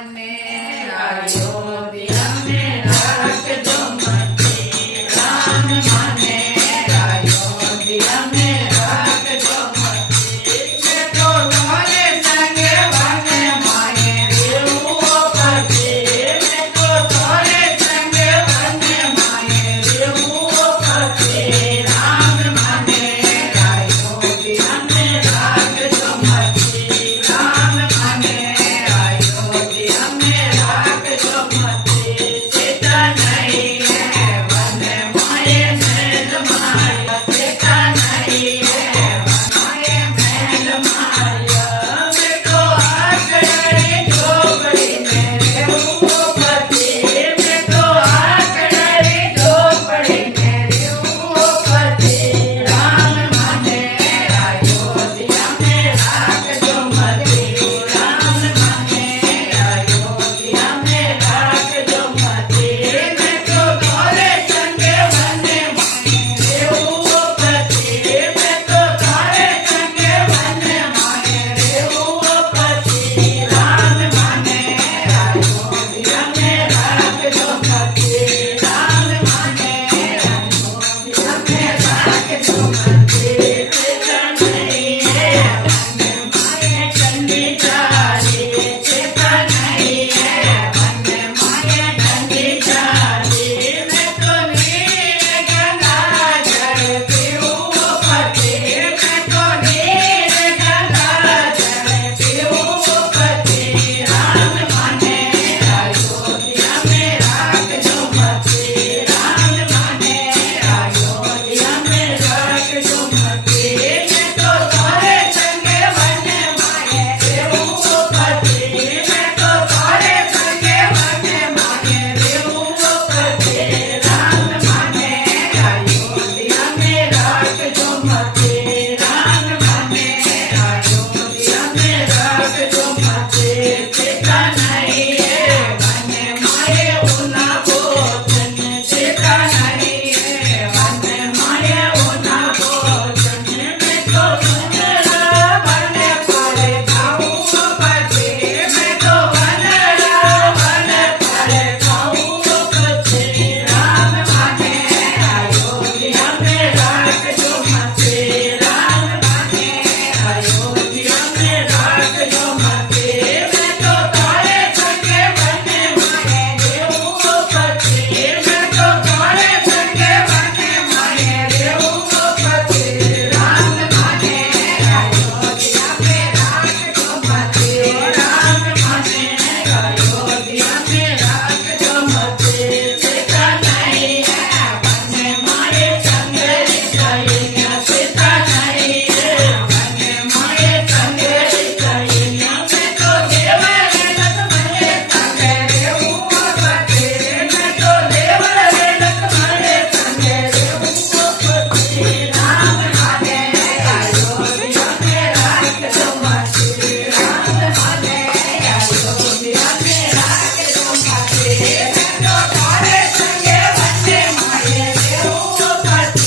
મને અયોધ્યા में રાખજો મતે રામ મને અયોધ્યા में રાખજો મતે મેં તો તારે સંગે વને માએ રેવું પતે મેં તો તારે સંગે વને માએ રેવું પતે રામ મને અયોધ્યા में રાખજો મતે રામ મને અયોધ્યા में રાખજો મતે સીતા નહીં હે વને માએ મેલ માયા સીતા નહીં હે વને મેલ માયા મેં તો આકડે ઝોપડી મેં રહેવું પતે મેં તો આકડે ઝોપડી મેં રહેવું પતે રામ મને અયોધ્યા में રાખજો મતે રામ મને અયોધ્યા में રાખજો મતે મેં તો તારે સંગે વને માએ રહેવું પતે મેં તો તારે સંગે વને માએ રહેવું પતે રામ મને અયોધ્યા में રાખજો મતે રામ મને અયોધ્યા में રાખજો મતે ચેતા નહીં હે વને માએ ચંડી ચાલે ચેતા નહીં હે વને માએ ચંડી ચાલે મેં તો નીર ગંગા જળ પીવું પતે મેં તો નીર ગંગા જળ પીવું પતે રામ મને અયોધ્યા में રાખજો મતે રામ મને અયોધ્યા में રાખજો મતે મેં તો તારે સંગે વને માએ રહેવું પતે મેં તો તારે સંગે વને માએ રહેવું પતે રામ મને અયોધ્યા में રાખજો મતે રામ મને અયોધ્યા में રાખજો મતે ચેતા નહીં હે વને માએ ઉના ભોજન ચેતા નહીં હે વને માએ ઉના ભોજન મેં તો વનરા વને ફરે ખાવું પતે મેં તો વનરા વને ફરે ખાવું પતે રામ મને અયોધ્યા में રાખજો મતે રામ મને અયોધ્યા में રાખજો મતે મેં તો તારે સંગે વને માએ રહેવું પતે મેં તો તારે સંગે વને માએ રહેવું પતે રામ મને અયોધ્યા में રાખજો મતે રામ મને અયોધ્યા में રાખજો મતે સીતા નહીં હે વને માએ ચંદ્રી કૈયા સીતા નહીં હે વને માએ ચંદ્રી કૈયા મેં તો દેવરે લક્ષ્મણે સંગે રહેવું પતે મેં તો દેવરે લક્ષ્મણે સંગે રહેવું પતે રામ મને અયોધ્યા में રાખજો મતે રામ મને અયોધ્યા में રાખજો મતે મેં તો તારે સંગે વને માએ રહેવું પતે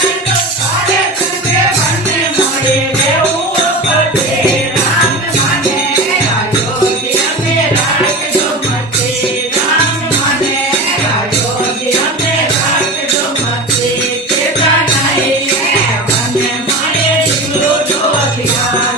મેં તો તારે સંગે વને માએ રહેવું પતે રામ મને અયોધ્યા में રાખજો મતે રામ મને અયોધ્યા में રાખજો મતે ચેતા નહીં હે વને માએ જીવલો જોધિયા